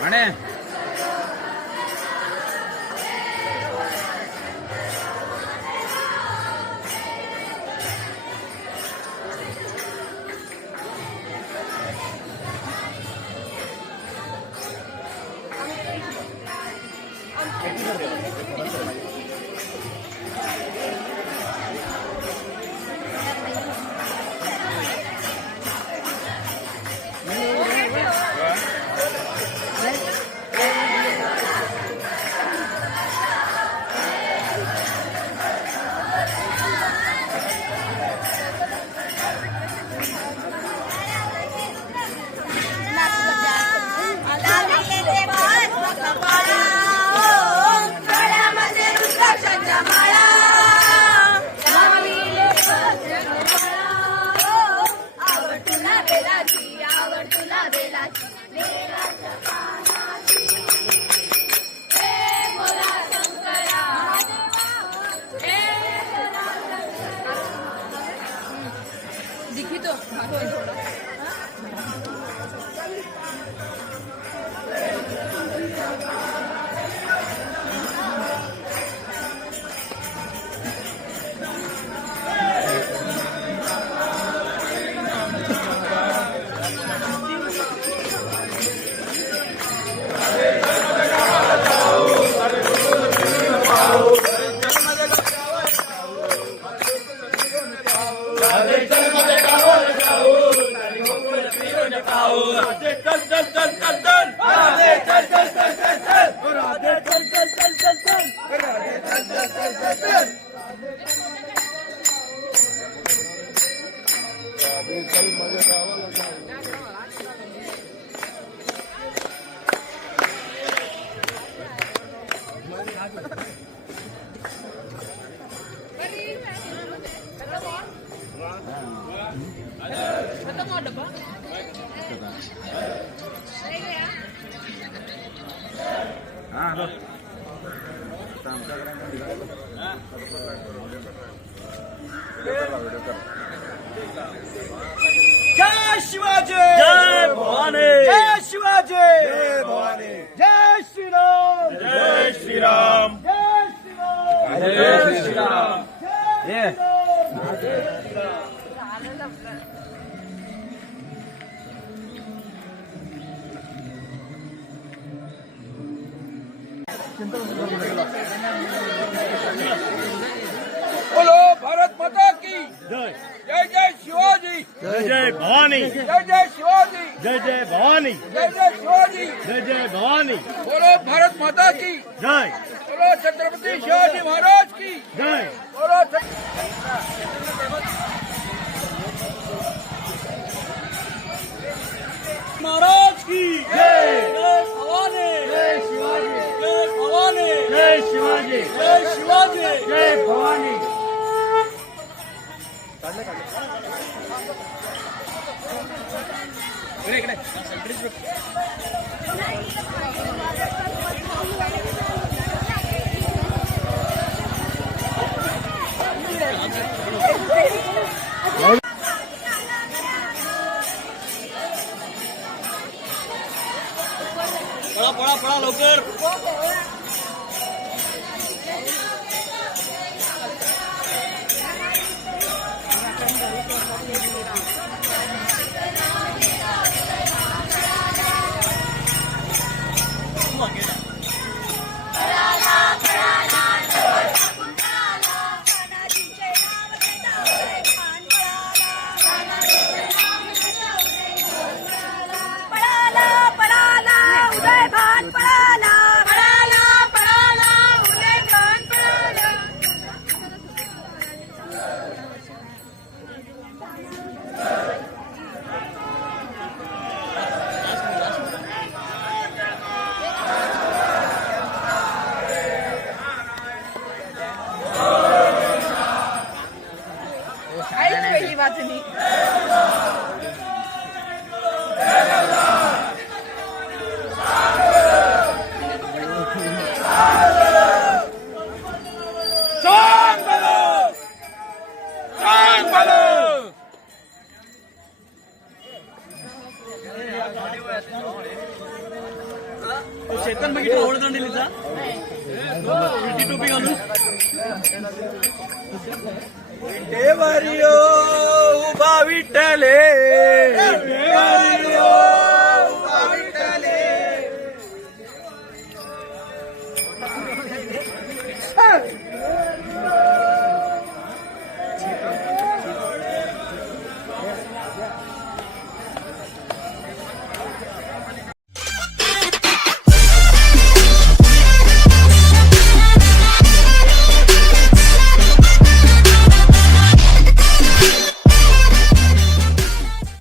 म्हणे जय शिवाजी जय भवानी जय शिवाजी जय भवानी जय श्रीराम जय श्रीराम जय श्रीराम जय श्रीराम जय बोलो भारत माता की जय जय जय शिवाजी जय जय भवानी जय जय शिवाजी जय जय भवानी जय जय शिवाजी जय जय भवानी बोलो भारत माता की जय बोलो छत्रपति शिवाजी महाराज की जय बोलो महाराज की जय जय भवानी जय शिवाजी जय भवानी जय शिवाजी जय शिवाजी जय भवानी पळा पळा पळा लवकर पळाला पळाला उदय भान पळाला पळाला चेतन बघितलं ओढ दांडेलीचा उलटी टोपी घालून विटेवरी उभा विठ्ठले